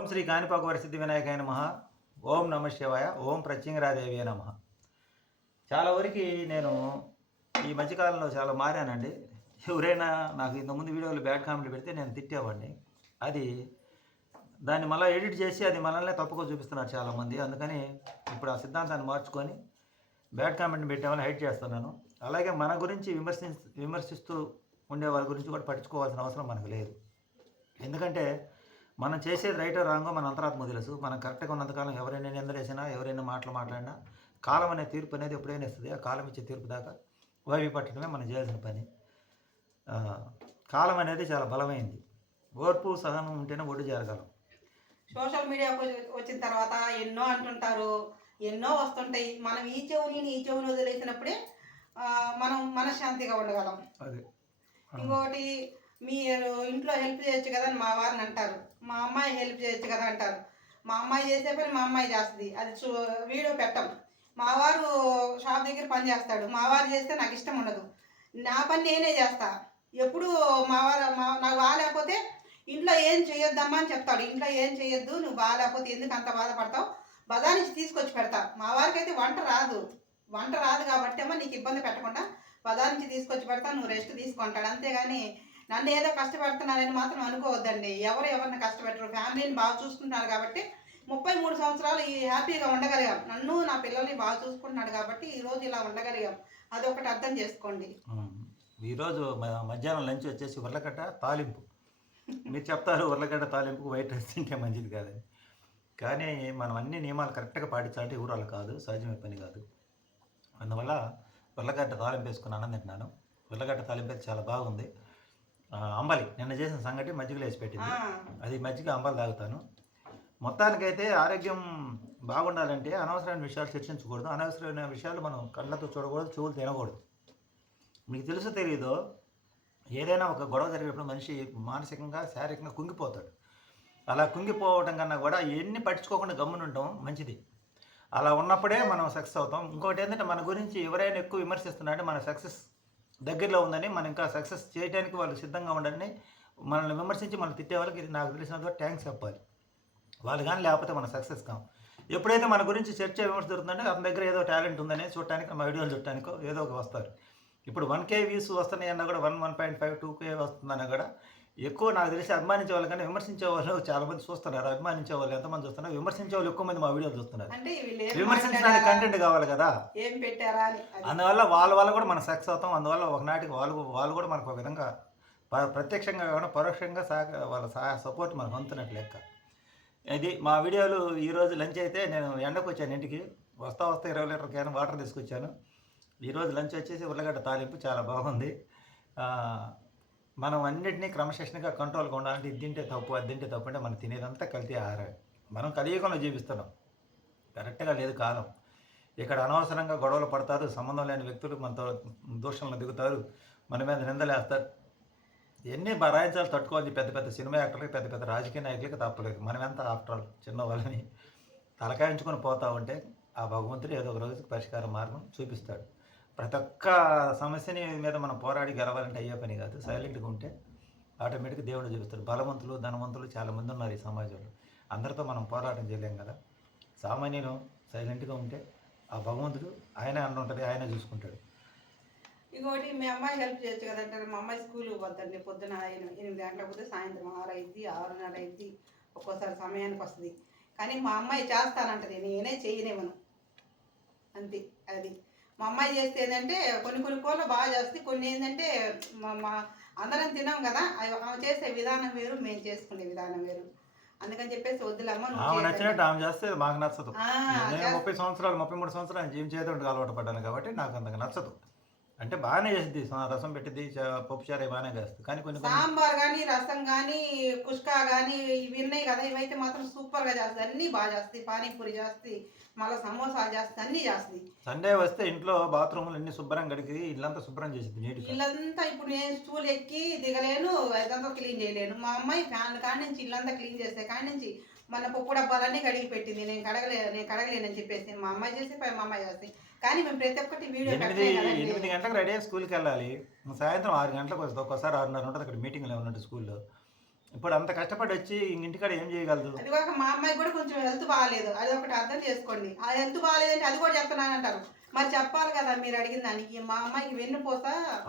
ఓం శ్రీ కాణిపాక వరసిద్ధి వినాయకాయ నమః. ఓం నమ శివాయ. ఓం ప్రత్యంగిరాదేవియే నమః. చాలా వరకు నేను ఈ మధ్యకాలంలో చాలా మారానండి. ఎవరైనా నాకు ఇంతకుముందు వీడియోలు బ్యాడ్ కామెంట్లు పెడితే నేను తిట్టేవాడిని. అది దాన్ని మళ్ళీ ఎడిట్ చేసి అది మనల్నే తప్పుగా చూపిస్తున్నారు చాలామంది. అందుకని ఇప్పుడు ఆ సిద్ధాంతాన్ని మార్చుకొని బ్యాడ్ కామెంట్ పెట్టే వాళ్ళని హైడ్ చేస్తున్నాను. అలాగే మన గురించి విమర్శిస్తూ ఉండే వాళ్ళ గురించి కూడా పట్టించుకోవాల్సిన అవసరం మనకు లేదు. ఎందుకంటే మనం చేసేది రైటో రాంగో మన అంతరాత్మ తెలుసు. మనం కరెక్ట్గా ఉన్నంతకాలం ఎవరైనా నిందలేసినా ఎవరైనా మాటలు మాట్లాడినా కాలం అనే తీర్పు అనేది ఎప్పుడైనా ఇస్తుంది. ఆ కాలం ఇచ్చే తీర్పు దాకా వైవి పట్టడమే మనం చేయాల్సిన పని. కాలం అనేది చాలా బలమైంది. ఓర్పు సహనం ఉంటేనే ఒడ్డు జరగలం. సోషల్ మీడియాకు వచ్చిన తర్వాత ఎన్నో అంటుంటారు, ఎన్నో వస్తుంటాయి. మనం ఈ చెవుని వదిలేసినప్పుడే మనం మనశ్శాంతిగా ఉండగలం. అదే ఇంకొకటి, మీరు ఇంట్లో హెల్ప్ చేయొచ్చు కదా అని మా వారిని అంటారు. మా అమ్మాయి హెల్ప్ చేయొచ్చు కదా అంటారు. మా అమ్మాయి చేసే పని మా అమ్మాయి చేస్తుంది. అది వీడియో పెట్టం. మా వారు షాప్ దగ్గర పని చేస్తాడు. మా వారు చేస్తే నాకు ఇష్టం ఉండదు. నా పని నేనే చేస్తా. ఎప్పుడు నాకు బాగాలేకపోతే ఇంట్లో ఏం చేయొద్దమ్మా అని చెప్తాడు. ఇంట్లో ఏం చేయొద్దు, నువ్వు బాగాలేకపోతే ఎందుకు అంత బాధపడతావు, బజార్ నుంచి తీసుకొచ్చి పెడతా. మా వారికి అయితే వంట రాదు కాబట్టి అమ్మ నీకు ఇబ్బంది పెట్టకుండా బజార్ నుంచి తీసుకొచ్చి పెడతా, నువ్వు రెస్ట్ తీసుకుంటాడు. అంతేగాని నన్ను ఏదో కష్టపెడుతున్నారని మాత్రం అనుకోవద్దండి. ఎవరిని కష్టపెట్టరు. ఫ్యామిలీని బాగా చూసుకుంటున్నారు కాబట్టి 33 సంవత్సరాలు హ్యాపీగా ఉండగలిగాం. నన్ను నా పిల్లల్ని బాగా చూసుకుంటున్నాడు కాబట్టి ఈరోజు ఇలా ఉండగలిగాం. అదొకటి అర్థం చేసుకోండి. ఈరోజు మధ్యాహ్నం లంచ్ వచ్చేసి ఉర్లగడ్డ తాలింపు. మీరు చెప్తారు ఉర్లగడ్డ తాలింపు వైట్ రైస్ తింటే మంచిది కాదని. కానీ మనం అన్ని నియమాలు కరెక్ట్గా పాటించాలంటే ఊరాలు కాదు, సహజమైన పని కాదు. అందువల్ల ఉర్లగడ్డ తాలింపు వేసుకుని అన్నం తింటున్నాను. ఉర్లగడ్డ తాలింపు అయితే చాలా బాగుంది. అంబలి నిన్న చేసిన సంగటి మజ్జిగలో వేసి పెట్టింది. అది మజ్జిగ అంబలి తాగుతాను. మొత్తానికైతే ఆరోగ్యం బాగుండాలంటే అనవసరమైన విషయాలు చర్చించకూడదు. అనవసరమైన విషయాలు మనం కళ్ళతో చూడకూడదు, చెవులు తినకూడదు. మీకు తెలుసో తెలియదో, ఏదైనా ఒక గొడవ జరిగినప్పుడు మనిషి మానసికంగా శారీరకంగా కుంగిపోతాడు. అలా కుంగిపోవడం కన్నా కూడా ఎన్ని పట్టించుకోకుండా గమ్మునుండటం మంచిది. అలా ఉన్నప్పుడే మనం సక్సెస్ అవుతాం. ఇంకోటి ఏంటంటే, మన గురించి ఎవరైనా ఎక్కువ విమర్శిస్తున్నారంటే మన సక్సెస్ దగ్గరలో ఉందని, మనం ఇంకా సక్సెస్ చేయడానికి వాళ్ళు సిద్ధంగా ఉండాలని మనల్ని విమర్శించి మనం తిట్టే వాళ్ళకి నాకు తెలిసినంత థ్యాంక్స్ చెప్పాలి. వాళ్ళు కానీ లేకపోతే మన సక్సెస్ కాం. ఎప్పుడైతే మన గురించి చర్చ విమర్శ జరుగుతుందంటే అతని దగ్గర ఏదో టాలెంట్ ఉందని చూడటానికి, మా వీడియోలు చూడటానికో ఏదో ఒక వస్తారు. ఇప్పుడు 1K వ్యూస్ వస్తున్నాయి అన్నా కూడా 1.5 2K వస్తుందన్నా కూడా ఎక్కువ నాకు తెలిసి అభిమానించే వాళ్ళు కానీ విమర్శించే వాళ్ళు చాలామంది చూస్తున్నారు. అభిమానించే వాళ్ళు ఎంతమంది చూస్తున్నారు, విమర్శించే వాళ్ళు ఎక్కువ మంది మా వీడియోలు చూస్తున్నారు. విమర్శించడానికి కంటెంట్ కావాలి కదా, ఏం పెట్టారా అని. అందువల్ల వాళ్ళ వల్ల కూడా మనం సక్సెస్ అవుతాం. అందువల్ల ఒకనాటికి వాళ్ళు కూడా మనకు ఒక విధంగా ప్రత్యక్షంగా కాకుండా పరోక్షంగా వాళ్ళ సపోర్ట్ మనకు అందుతున్నట్లు లెక్క. ఇది మా వీడియోలు. ఈరోజు లంచ్ అయితే నేను ఎండకు వచ్చాను ఇంటికి. వస్తా 20 లీటర్ క్యాన్ వాటర్ తీసుకొచ్చాను. ఈరోజు లంచ్ వచ్చేసి ఉర్లగడ్డ తాలింపు చాలా బాగుంది. మనం అన్నింటినీ క్రమశిక్షణగా కంట్రోల్గా ఉండాలంటే ఇది తింటే తప్పు, అది తింటే తప్పు అంటే మనం తినేదంతా కల్తీ ఆహారం. మనం కలియుగంలో జీవిస్తున్నాం. కరెక్ట్గా లేదు కాలం. ఇక్కడ అనవసరంగా గొడవలు పడతారు, సంబంధం లేని వ్యక్తులు మనతో దూషణలు దిగుతారు, మన మీద నిందలేస్తారు. ఎన్ని బరాయించాలు తట్టుకోవాలి. పెద్ద పెద్ద సినిమా యాక్టర్లకి, పెద్ద పెద్ద రాజకీయ నాయకులకి తప్పలేదు. మనం ఎంత ఆఫ్టర్ ఆల్ చిన్న వాళ్ళని తలకాయించుకొని పోతా ఉంటే ఆ భగవంతుడు ఏదో ఒక రోజుకి పరిష్కార మార్గం చూపిస్తాడు. ప్రతి ఒక్క సమస్యని మీద మనం పోరాడి గెలవాలంటే అయ్యే పని కాదు. సైలెంట్గా ఉంటే ఆటోమేటిక్గా దేవుడు చూపిస్తాడు. బలవంతులు, ధనవంతులు చాలామంది ఉన్నారు ఈ సమాజంలో. అందరితో మనం పోరాటం చేయలేం కదా. సామాన్యులు సైలెంట్గా ఉంటే ఆ భగవంతుడు ఆయనే అంటుంటుంది, ఆయనే చూసుకుంటాడు. ఇంకోటి, మీ అమ్మాయి హెల్ప్ చేయొచ్చు కదంటారు. మా అమ్మాయి స్కూల్కి పోద్దండి. పొద్దున 8 గంటలకు పోతే సాయంత్రం 6 అయింది, 6:30 అయింది. ఒక్కోసారి సమయానికి వస్తుంది. కానీ మా అమ్మాయి చేస్తానంటది, నేనే చేయనివ్వను. అంతే. అది మా అమ్మాయి చేస్తే ఏంటంటే కొన్ని కూరలు బాగా చేస్తుంది. కొన్ని ఏంటంటే మా అందరం తినాం కదా, ఆమె చేసే విధానం వేరు, మేము చేసుకునే విధానం వేరు. అందుకని చెప్పేసి వద్దులమ్మ, ఆమె నచ్చినట్టు ఆమె చేస్తే మాకు నచ్చదు. నేను 33 సంవత్సరాలు జీవం చేయడం అలవాటు పడ్డాను కాబట్టి నాకు అంతగా నచ్చదు. అంటే బాగానే చేస్తుంది, రసం పెట్టింది, పప్పుచారు బాగానే చేస్తుంది. కానీ కొన్ని సాంబార్ కానీ, రసం కానీ, కుష్కా కానీ ఇవి ఉన్నాయి కదా, ఇవైతే మాత్రం సూపర్గా చేస్తుంది. అన్నీ బాగా చేస్తుంది. పానీపూరి చేస్తుంది, మళ్ళీ సమోసాలు చేస్తుంది, అన్నీ చేస్తుంది. సండే వస్తే ఇంట్లో బాత్రూమ్లు అన్ని శుభ్రం కడిగి ఇల్లంతా శుభ్రం చేసింది నీట్గా. ఇల్లంతా ఇప్పుడు నేను స్టూల్ ఎక్కి దిగలేను, ఇదంతా క్లీన్ చేయలేను. మా అమ్మాయి ఫ్యాన్ కాడి నుంచి ఇల్లంతా క్లీన్ చేస్తే కాడి నుంచి మన పప్పు డబ్బాలన్నీ కడిగి పెట్టింది. నేను కడగలేనని చెప్పేసి మా అమ్మాయి చేసి మా అమ్మాయి చేస్తుంది. కానీ మేము ప్రతి ఒక్కటి వీడియో 8 గంటలకు రెడీ అయ్యి స్కూల్కి వెళ్ళాలి. సాయంత్రం 6 గంటలకు వస్తుంది. ఒక్కోసారి 6:30 ఉంటుంది అక్కడ మీటింగ్లో ఉన్నట్టు స్కూల్లో. ఇప్పుడు అంత కష్టపడి వచ్చి ఇంటికాడ ఏం చేయగలదు? అది కాక మా అమ్మాయికి కూడా కొంచెం హెల్త్ బాగాలేదు, అది ఒకటి అర్థం చేసుకోండి. ఆ హెల్త్ బాగాలేదంటే అది కూడా చెప్తున్నాను అంటారు. మరి చెప్పాలి కదా మీరు అడిగిన దానికి. మా అమ్మాయికి వెన్నుపూస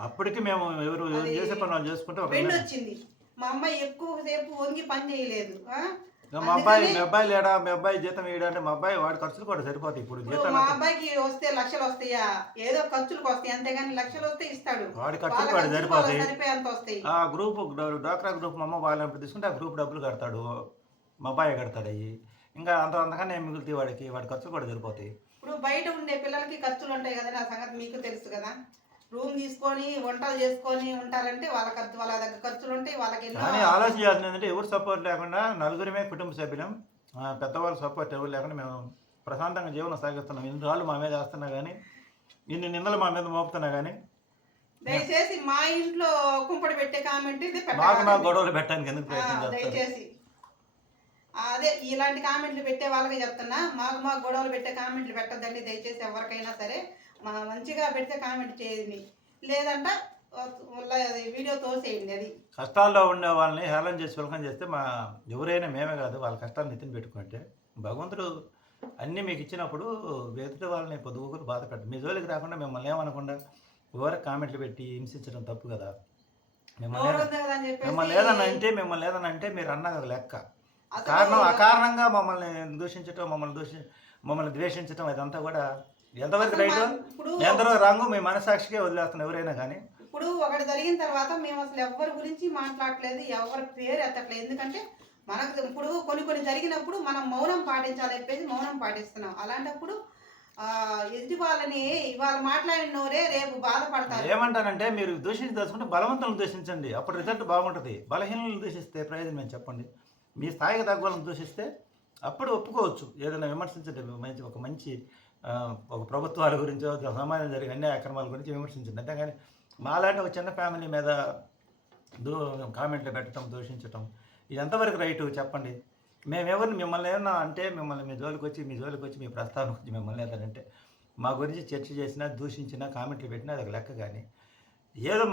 అప్పటికి మేము ఎవరు అది చేసే పని వాళ్ళు చేసుకుంటే ఒక వెండి వచ్చింది. మా అమ్మాయి ఎక్కువసేపు వంగి పని చేయలేదు. మా అబ్బాయి అందుకని మీ అబ్బాయి లేడా, మీ అబ్బాయి జీతం వేయడా అంటే మా అబ్బాయి వాడి ఖర్చులు కూడా సరిపోతాయి ఇప్పుడు ఇప్పుడు జీతం మా అబ్బాయికి వస్తే లక్షలు వస్తాయా? ఏదో ఖర్చులకు వస్తాయి అంతేగాని లక్షలు వస్తే ఇస్తాడు. వాడి వాళ్ళ ఖర్చులు కూడా ఖర్చులు సరిపోతాయి. వాళ్ళకి సరిపోయేంత వస్తాయి. ఆ గ్రూప్ డ్వాక్రా గ్రూప్ మా అమ్మ వాళ్ళని తీసుకుంటే ఆ గ్రూప్ డబ్బులు కడతాడు, మా అబ్బాయి కడతాడు అవి. ఇంకా అంతకన్నా ఏం మిగులుతాయి వాడి ఖర్చులు కూడా సరిపోతాయి. ఇప్పుడు బయట ఉండే పిల్లలకి ఖర్చులు ఉంటాయి కదా, నా సంగతి మీకు తెలుసు కదా. రూమ్ తీసుకొని వంటలు చేసుకొని ఉంటారంటే వాళ్ళ ఖర్చు, వాళ్ళ దగ్గర ఖర్చులు ఉంటాయి వాళ్ళకి. కానీ ఆలోచన చేయాల్సింది ఏంటంటే ఎవరు సపోర్ట్ లేకుండా నలుగురిమే కుటుంబ సభ్యులం, పెద్దవాళ్ళ సపోర్ట్ ఎవరు లేకుండా మేము ప్రశాంతంగా జీవనం సాగిస్తున్నాం. ఇన్ని రాళ్ళు మా మీద వేస్తున్నా కానీ, ఇన్ని నిందలు మా మీద మోపుతున్నా కానీ దయచేసి మా ఇంట్లో కుంపడి పెట్టే కామెంట్ ఇది మాకు గొడవలు పెట్టడానికి ఎందుకు ప్రయత్నం చేస్తారు? దయచేసి అదే ఇలాంటి కామెంట్లు పెట్టే వాళ్ళకి చెప్తున్నా, మాకు గొడవలు పెట్టే కామెంట్లు పెట్టద్దండి దయచేసి. ఎవరికైనా సరే మంచిగా పెడితే కామెంట్ చేయండి, లేదంట అది వీడియో తోసేయండి. అది కష్టాల్లో ఉండే వాళ్ళని హేళన చేసి వెల్కం చేస్తే ఎవరైనా మేమే కాదు వాళ్ళ కష్టాలను నెత్తిన పెట్టుకుంటే భగవంతుడు అన్నీ మీకు ఇచ్చినప్పుడు ఎదుటి వాళ్ళని పొద్దుగురు బాధ పెట్టదు. మీ జోలికి రాకుండా మిమ్మల్ని ఏమనకుండా ఎవరికి కామెంట్లు పెట్టి హింసించడం తప్పు కదా. మిమ్మల్ని ఏదన్నా అంటే మీరు అన్నది లెక్క. అకారణంగా మమ్మల్ని దూషించటం, మమ్మల్ని ద్వేషించటం ఇదంతా కూడా ఎంతవరకు రైటు, ఎంతవరకు రాంగు మీ మనసాక్షికే వదిలేస్తున్న ఎవరైనా కానీ. ఇప్పుడు ఒకటి జరిగిన తర్వాత మేము అసలు ఎవరి గురించి మాట్లాడలేదు, ఎవరి పేరు ఎత్తట్లేదు. ఎందుకంటే మనకు ఇప్పుడు కొన్ని జరిగినప్పుడు మనం మౌనం పాటించాలి చెప్పేసి మౌనం పాటిస్తున్నాం. అలాంటప్పుడు ఎదుటి వాళ్ళని ఇవాళ మాట్లాడినోరే రేపు బాధపడతారు. ఏమంటానంటే మీరు దూషించదలుచుకుంటే బలవంతులను దూషించండి, అప్పుడు రిజల్ట్ బాగుంటుంది. బలహీనలను దూషిస్తే ప్రయోజనం మేము చెప్పండి. మీ స్థాయికి తగ్గవాళ్ళని దూషిస్తే అప్పుడు ఒప్పుకోవచ్చు, ఏదైనా విమర్శించండి. ఒక ప్రభుత్వాల గురించో సమాజం జరిగే అన్యాయ అక్రమాల గురించి విమర్శించండి. అంతేగాని మాలాంటి ఒక చిన్న ఫ్యామిలీ మీద కామెంట్లు పెట్టడం, దూషించటం ఇది ఎంతవరకు రైటు చెప్పండి. మేమెవరిని మిమ్మల్ని ఏమన్నా అంటే మిమ్మల్ని మీ జోలికి వచ్చి మీ ప్రస్తావన వచ్చి మిమ్మల్ని ఏదంటే మా గురించి చర్చ చేసినా, దూషించినా, కామెంట్లు పెట్టినా అది ఒక లెక్క. కానీ ఏదో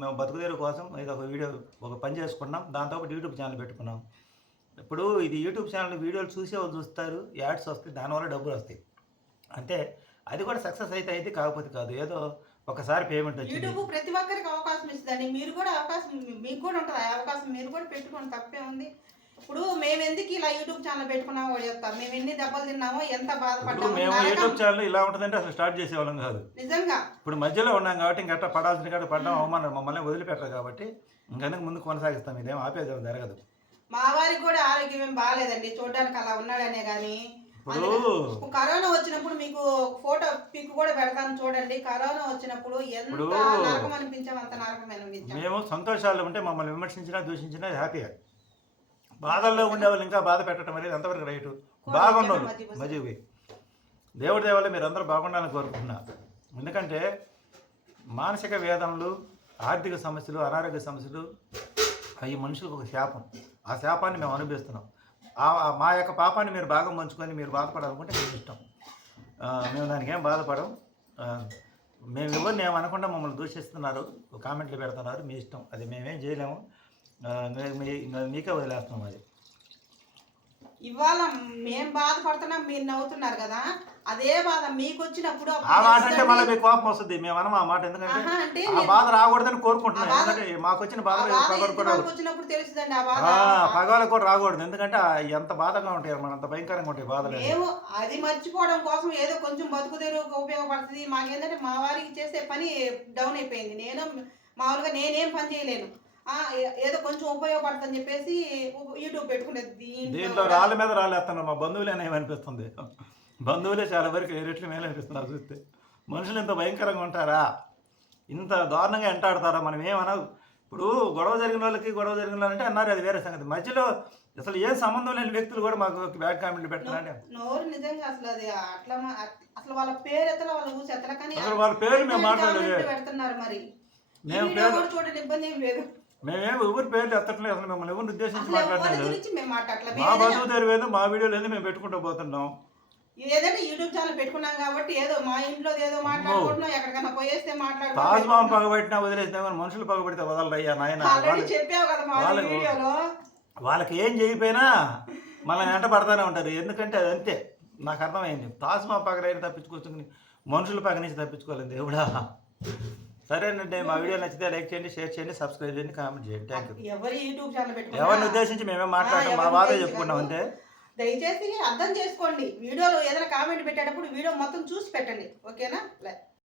మేము బతుకుదేరు కోసం ఏదో ఒక వీడియో ఒక పని చేసుకున్నాం, దాంతోపాటు యూట్యూబ్ ఛానల్ పెట్టుకున్నాం. ఇప్పుడు ఇది యూట్యూబ్ ఛానల్ వీడియోలు చూసే వాళ్ళు చూస్తారు, యాడ్స్ వస్తాయి, దానివల్ల డబ్బులు వస్తాయి అంటే అది కూడా సక్సెస్ అయితే కాకపోతే కాదు. ఏదో ఒకసారి పేమెంట్ వచ్చింది. యూట్యూబ్ ప్రతి ఒక్కరికి అవకాశం ఇస్తుందండి. మీరు కూడా అవకాశం, మీకు కూడా ఉంటుంది ఆ అవకాశం, మీరు కూడా పెట్టుకోండి, తప్పే ఉంది. ఇప్పుడు మేము ఎందుకు ఇలా యూట్యూబ్ ఛానల్ పెట్టుకున్నామో కూడా చెప్తాం. మేము ఎన్ని దెబ్బలు తిన్నామో, ఎంత బాధపడ్డామో. మేము యూట్యూబ్ ఛానల్ ఇలా ఉంటుందంటే అసలు స్టార్ట్ చేసేవాళ్ళం కాదు నిజంగా. ఇప్పుడు మధ్యలో ఉన్నాం కాబట్టి ఇంకా పడాల్సిన కాడ పడ్డాం, అవమానం మమ్మల్ని వదిలిపెట్టరు కాబట్టి ఇంకా ముందు కొనసాగిస్తాం. ఇదేం ఆపేది జరగదు. మా వారికి కూడా ఆరోగ్యం ఏం బాగాలేదండి, చూడడానికి అలా ఉన్నాడనే. కానీ కరోనా వచ్చినప్పుడు మీకు ఫోటో పిక్ కూడా పెడతాను చూడండి. కరోనా వచ్చినప్పుడు ఎంత నరకం అనిపించాం, అంత నరకం అనిపించాం. మేము సంతోషాల్లో ఉంటే మమ్మల్ని విమర్శించినా దూషించినా హ్యాపీగా, బాధల్లో ఉండేవాళ్ళు ఇంకా బాధ పెట్టడం అనేది ఎంతవరకు రైటు? బాగుండవు మజివి. దేవుడి దేవాళ్ళు మీరు అందరూ బాగుండాలని కోరుకుంటున్నా. ఎందుకంటే మానసిక వేదనలు, ఆర్థిక సమస్యలు, అనారోగ్య సమస్యలు అవి మనుషులకు ఒక శాపం. ఆ శాపాన్ని మేము అనుభవిస్తున్నాం. మా యొక్క పాపాన్ని మీరు భాగం పంచుకొని మీరు బాధపడాలనుకుంటే మీకు ఇష్టం. మేము దానికి ఏం బాధపడం. మేము ఎవరిని ఏమనకుండా మమ్మల్ని దూషిస్తున్నారు, కామెంట్లు పెడుతున్నారు, మీ ఇష్టం. అది మేమేం చేయలేము, మీకే వదిలేస్తున్నాం. అది ఇవాళ మేము బాధపడుతున్నాం, మీరు నవ్వుతున్నారు కదా, అదే బాధ మీకు వచ్చినప్పుడు ఆ మాట అంటే మళ్ళీ మీకు కోపం వస్తుంది. మేము అనం ఆ మాట, ఎందుకంటే ఆ బాధ రాకూడదని కోరుకుంటున్నాం. ఎందుకంటే మాకు వచ్చిన బాధ వచ్చినప్పుడు తెలుస్తుందండి. పగవాళ్ళకి కూడా రాకూడదు, ఎందుకంటే ఎంత బాధగా ఉంటాయి, మన అంత భయంకరంగా ఉంటాయి బాధలు. మేము అది మర్చిపోవడం కోసం ఏదో కొంచెం బతుకు తెరువుకు ఉపయోగపడుతుంది. మాకేంటంటే మా వారికి చేసే పని డౌన్ అయిపోయింది. మామూలుగా నేనేం పని చేయలేను, ఏదో కొంచెం ఉపయోగపడుతుందని చెప్పేసి యూట్యూబ్ పెట్టుకునేది. దీంట్లో రాళ్ళ మీద రాళ్ళేస్తున్నారు. మా బంధువులేనే ఏమనిపిస్తుంది, బంధువులే చాలా వరకు రెట్లు మేలు అనిపిస్తున్నారు చూస్తే. మనుషులు ఇంత భయంకరంగా ఉంటారా, ఇంత దారుణంగా ఎంటాడతారా? మనం ఏమన్నా ఇప్పుడు గొడవ జరిగిన వాళ్ళంటే అన్నారు, అది వేరే సంగతి. మధ్యలో అసలు ఏం సంబంధం లేని వ్యక్తులు కూడా మాకు బ్యాడ్ కామెంట్లు పెట్టారంటే నోరు నిజంగా అసలు అది అట్లా అసలు వాళ్ళ పేరు ఎత్తలో వాళ్ళ ఊసి ఎత్తల, కానీ అసలు వాళ్ళ పేరు మేము మాట్లాడలేదు. పెడుతున్నారు. మరి మేము చూడండి, ఇబ్బంది ఏం లేదు. మేమేమి ఎవరి పేర్లు ఎత్తట్లేదు, అసలు మిమ్మల్ని ఎవరిని ఉద్దేశించి మాట్లాడలేదు. మా మా బంధువు దగ్గర మా వీడియోలు మేము పెట్టుకుంటూ పోతున్నాం. ఏదైనా యూట్యూబ్ ఛానల్ పెట్టుకున్నాం కాబట్టి ఏదో మా ఇంట్లో ఏదో మాట్లాడుకుంటున్నాం, ఎక్కడికైనా పోయేస్తే తాజ్మహల్ పగబెట్టినా వదిలేస్తాం కానీ మనుషులు పగబెడితే వదలరయ్యా నాయన. ఆల్రెడీ చెప్పావు కదా మా వీడియోలో. వాళ్ళకి ఏం చేయకపోయినా మళ్ళీ వెంట పడతానే ఉంటారు. ఎందుకంటే అది అంతే, నాకు అర్థమైంది. తాజ్మహల్ పగలైనా తప్పించుకొచ్చుకుని మనుషుల పగ నుంచి తప్పించుకోలేదు దేవుడా. సరేనండి, మా వీడియో నచ్చితే లైక్ చేయండి, షేర్ చేయండి, సబ్స్క్రైబ్ చేయండి, కామెంట్ చేయండి. Thank you. ఎవరి యూట్యూబ్ ఛానల్ పెట్టుకున్నా ఎవరిని ఉద్దేశించి మేమే మాట్లాడటం, మా బాధ చెప్పుకున్నాం అంతే. దయచేసి అర్థం చేసుకోండి. వీడియోలో ఏదైనా కామెంట్ పెట్టేటప్పుడు వీడియో మొత్తం చూసి పెట్టండి, ఓకేనా?